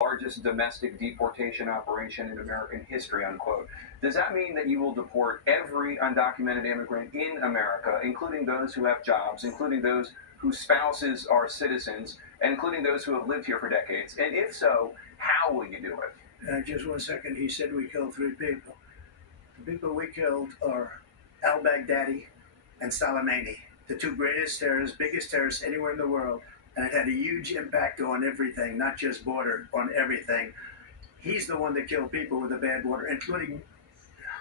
largest domestic deportation operation in American history, unquote. Does that mean that you will deport every undocumented immigrant in America, including those who have jobs, including those whose spouses are citizens, and including those who have lived here for decades? And if so, how will you do it? Just 1 second. He said we killed 3 people. The people we killed are al-Baghdadi and Soleimani, the 2 greatest terrorists, biggest terrorists anywhere in the world. And it had a huge impact on everything, not just border, on everything. He's the one that killed people with a bad border, including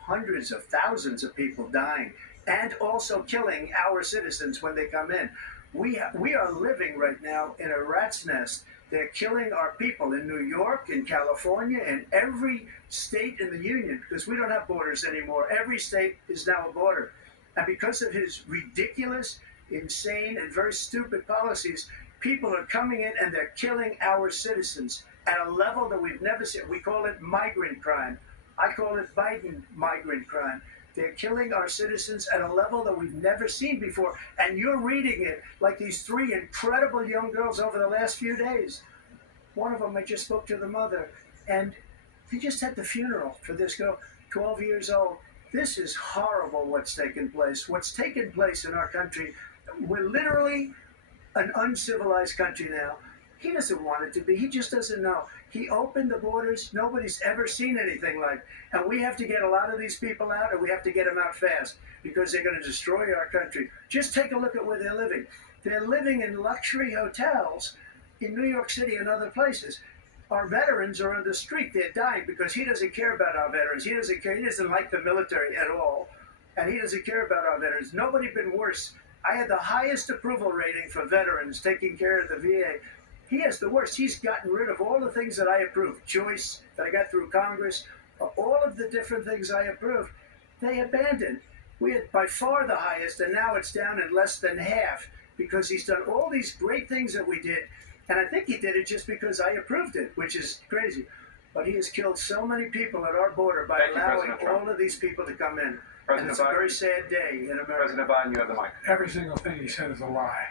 hundreds of thousands of people dying, and also killing our citizens when they come in. We are living right now in a rat's nest. They're killing our people in New York, in California, in every state in the union, because we don't have borders anymore. Every state is now a border. And because of his ridiculous, insane, and very stupid policies, people are coming in and they're killing our citizens at a level that we've never seen. We call it migrant crime. I call it Biden migrant crime. They're killing our citizens at a level that we've never seen before. And you're reading it like these 3 incredible young girls over the last few days. One of them, I just spoke to the mother, and they just had the funeral for this girl, 12 years old. This is horrible what's taken place. What's taken place in our country, we're literally an uncivilized country now. He doesn't want it to be. He just doesn't know. He opened the borders. Nobody's ever seen anything like. And we have to get a lot of these people out, and we have to get them out fast, because they're going to destroy our country. Just take a look at where they're living. They're living in luxury hotels in New York City and other places. Our veterans are on the street. They're dying because he doesn't care about our veterans. He doesn't care. He doesn't like the military at all. And he doesn't care about our veterans. Nobody been worse. I had the highest approval rating for veterans taking care of the VA. He has the worst. He's gotten rid of all the things that I approved. Choice that I got through Congress, all of the different things I approved, they abandoned. We had by far the highest, and now it's down in less than half, because he's done all these great things that we did. And I think he did it just because I approved it, which is crazy. But he has killed so many people at our border by allowing all of these people to come in. And it's a very sad day in America. President Biden, you have the mic. Every single thing he said is a lie.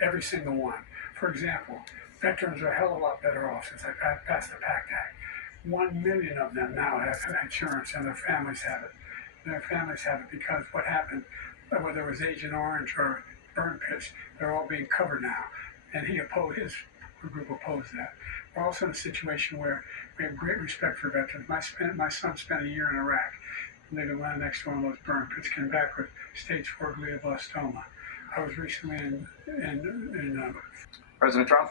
Every single one. For example, veterans are a hell of a lot better off since I passed the PACT Act. 1 million of them now have insurance, and their families have it. Their families have it because what happened, whether it was Agent Orange or burn pits, they're all being covered now. And his group opposed that. We're also in a situation where we have great respect for veterans. My son spent a year in Iraq, living right next to one of those burn pits, came back with stage 4 glioblastoma. I was recently in President Trump?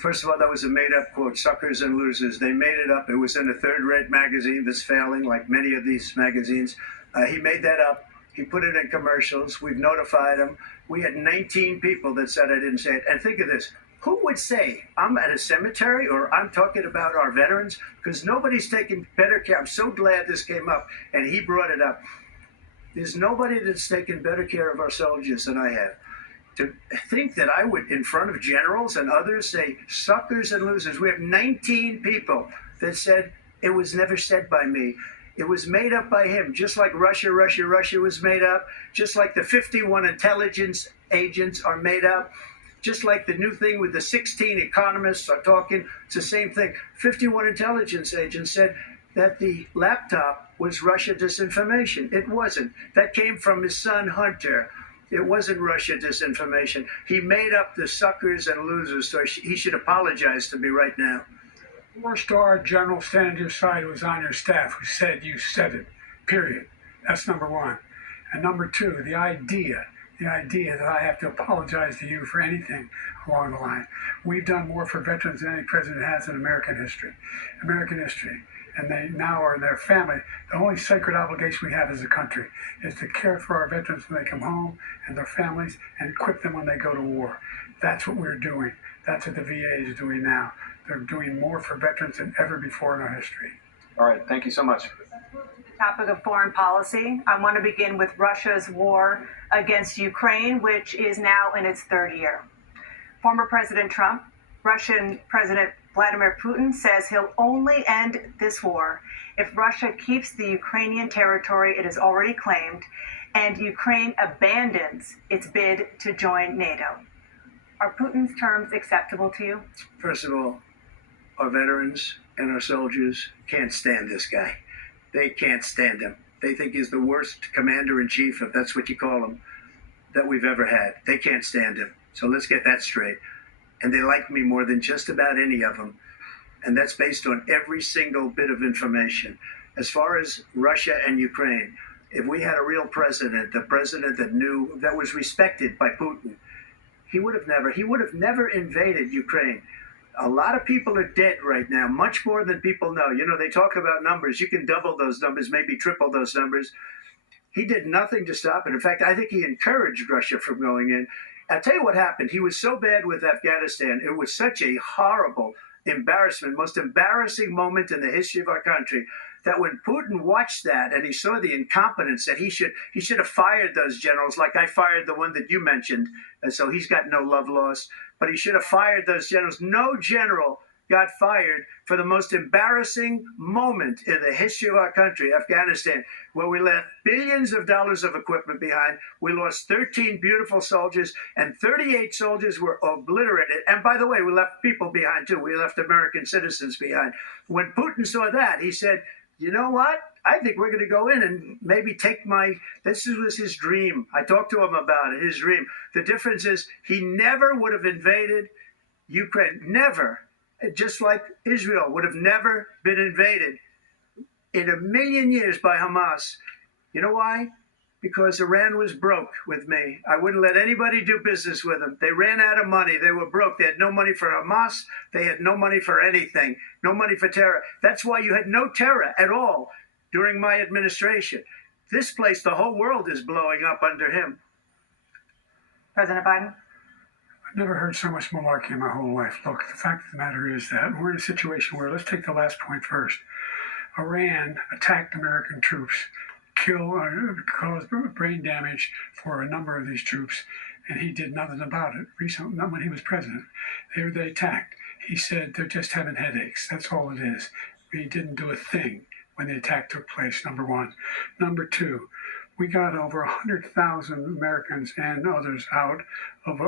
First of all, that was a made-up quote, suckers and losers. They made it up. It was in a third-rate magazine that's failing, like many of these magazines. He made that up. He put it in commercials. We've notified him. We had 19 people that said I didn't say it. And think of this. Who would say I'm at a cemetery or I'm talking about our veterans? Because nobody's taking better care. I'm so glad this came up and he brought it up. There's nobody that's taken better care of our soldiers than I have. To think that I would, in front of generals and others, say suckers and losers. We have 19 people that said it was never said by me. It was made up by him, just like Russia was made up, just like the 51 intelligence agents are made up, just like the new thing with the 16 economists are talking. It's the same thing. 51 intelligence agents said that the laptop was Russia disinformation. It wasn't. That came from his son, Hunter. It wasn't Russia disinformation. He made up the suckers and losers, so he should apologize to me right now. Four-star general standing to your side who was on your staff who said you said it, period. That's number one. And number two, the idea that I have to apologize to you for anything along the line. We've done more for veterans than any president has in American history. And they now are in their family. The only sacred obligation we have as a country is to care for our veterans when they come home and their families and equip them when they go to war. That's what we're doing. That's what the VA is doing now. They're doing more for veterans than ever before in our history. All right, thank you so much. Let's move to the topic of foreign policy. I want to begin with Russia's war against Ukraine, which is now in its 3rd year. Former President Trump, Russian President Vladimir Putin says he'll only end this war if Russia keeps the Ukrainian territory it has already claimed and Ukraine abandons its bid to join NATO. Are Putin's terms acceptable to you? First of all, our veterans and our soldiers can't stand this guy. They can't stand him. They think he's the worst commander-in-chief, if that's what you call him, that we've ever had. They can't stand him. So let's get that straight. And they like me more than just about any of them. And that's based on every single bit of information. As far as Russia and Ukraine, if we had a real president, the president that knew, that was respected by Putin, he would have never invaded Ukraine. A lot of people are dead right now, much more than people know. You know, they talk about numbers. You can double those numbers, maybe triple those numbers. He did nothing to stop it. In fact, I think he encouraged Russia from going in. I'll tell you what happened. He was so bad with Afghanistan. It was such a horrible embarrassment, most embarrassing moment in the history of our country, that when Putin watched that and he saw the incompetence, that he should have fired those generals, like I fired the one that you mentioned. And so he's got no love lost, but he should have fired those generals. No general got fired for the most embarrassing moment in the history of our country, Afghanistan, where we left billions of dollars of equipment behind. We lost 13 beautiful soldiers, and 38 soldiers were obliterated. And by the way, we left people behind too. We left American citizens behind. When Putin saw that, he said, you know what? I think we're going to go in and maybe take this was his dream. I talked to him about it, his dream. The difference is he never would have invaded Ukraine. Never. Just like Israel would have never been invaded in a million years by Hamas. You know why? Because Iran was broke with me. I wouldn't let anybody do business with them. They ran out of money. They were broke. They had no money for Hamas. They had no money for anything. No money for terror. That's why you had no terror at all during my administration. This place, the whole world is blowing up under him. President Biden? I've never heard so much malarkey in my whole life. Look, the fact of the matter is that we're in a situation where, let's take the last point first. Iran attacked American troops, caused brain damage for a number of these troops, and he did nothing about it. Recently, not when he was president. They attacked. He said they're just having headaches. That's all it is. He didn't do a thing when the attack took place, number one. Number two, we got over 100,000 Americans and others out of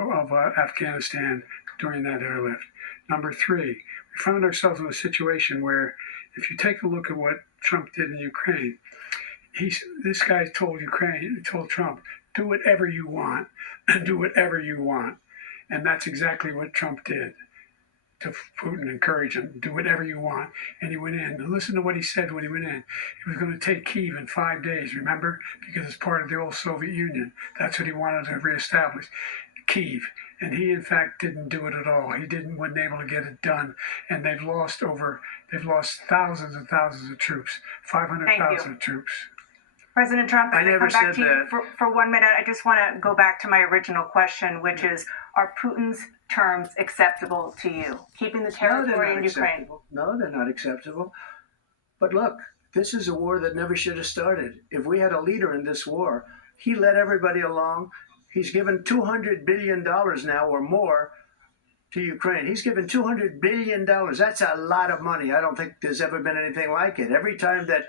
Afghanistan during that airlift. Number three, we found ourselves in a situation where, if you take a look at what Trump did in Ukraine, this guy told Trump, do whatever you want, do whatever you want. And that's exactly what Trump did to Putin, encourage him, do whatever you want. And he went in. And listen to what he said when he went in. He was going to take Kyiv in 5 days, remember? Because it's part of the old Soviet Union. That's what he wanted to reestablish, Kyiv. And he, in fact, didn't do it at all. He wasn't able to get it done. And they've lost thousands and thousands of troops, 500,000 troops. President Trump, I never said that. For 1 minute. I just want to go back to my original question, which is, are Putin's terms acceptable to you? Keeping the territory in Ukraine? No, they're not acceptable. But look, this is a war that never should have started. If we had a leader in this war, he led everybody along. He's given $200 billion now or more to Ukraine. He's given $200 billion. That's a lot of money. I don't think there's ever been anything like it. Every time that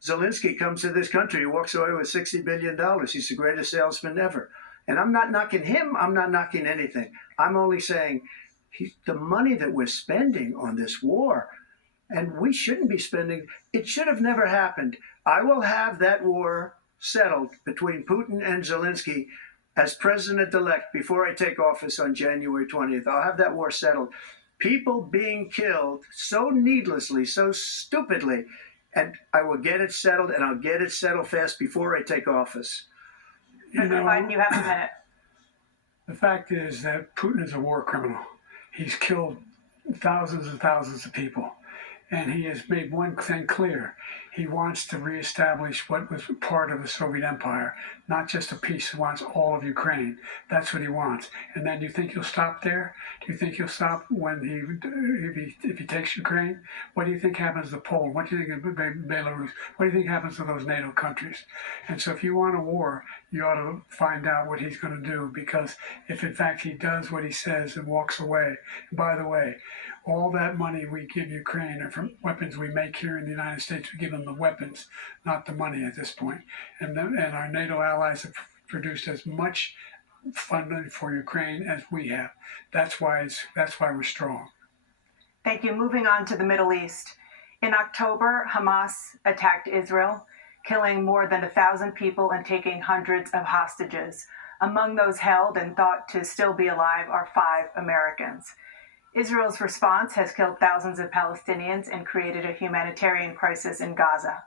Zelensky comes to this country, he walks away with $60 billion. He's the greatest salesman ever. And I'm not knocking him. I'm not knocking anything. I'm only saying the money that we're spending on this war, and we shouldn't be spending, it should have never happened. I will have that war settled between Putin and Zelensky as president-elect before I take office on January 20th. I'll have that war settled. People being killed so needlessly, so stupidly, and I will get it settled, and I'll get it settled fast before I take office. President Biden, you have a minute. The fact is that Putin is a war criminal. He's killed thousands and thousands of people. And he has made one thing clear. He wants to reestablish what was part of the Soviet Empire, not just a piece. He wants all of Ukraine. That's what he wants. And then you think he'll stop there? Do you think he'll stop if he takes Ukraine? What do you think happens to Poland? What do you think of Belarus? What do you think happens to those NATO countries? And so if you want a war, you ought to find out what he's going to do, because if in fact he does what he says and walks away, and by the way, all that money we give Ukraine are from weapons we make here in the United States. We give them the weapons, not the money at this point. And our NATO allies have produced as much funding for Ukraine as we have. That's why we're strong. Thank you. Moving on to the Middle East. In October, Hamas attacked Israel, killing more than 1,000 people and taking hundreds of hostages. Among those held and thought to still be alive are 5 Americans. Israel's response has killed thousands of Palestinians and created a humanitarian crisis in Gaza.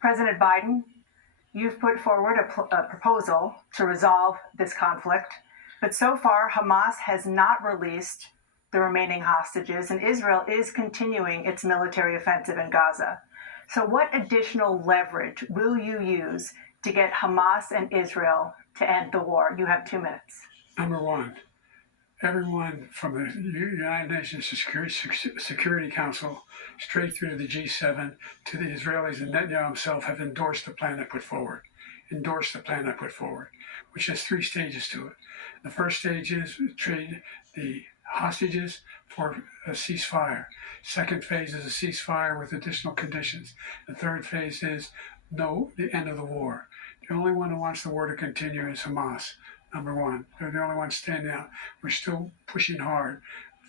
President Biden, you've put forward a proposal to resolve this conflict, but so far Hamas has not released the remaining hostages, and Israel is continuing its military offensive in Gaza. So what additional leverage will you use to get Hamas and Israel to end the war? You have 2 minutes. Number one, everyone from the United Nations Security Council straight through to the G7 to the Israelis and Netanyahu himself have endorsed the plan I put forward. Which has 3 stages to it. The first stage is trade the hostages for a ceasefire. Second phase is a ceasefire with additional conditions. The third phase is the end of the war. The only one who wants the war to continue is Hamas. Number one, they're the only ones standing out. We're still pushing hard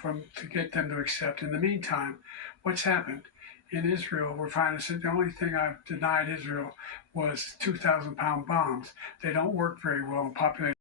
to get them to accept. In the meantime, what's happened? In Israel, we're finding that the only thing I've denied Israel was 2,000-pound bombs. They don't work very well in populated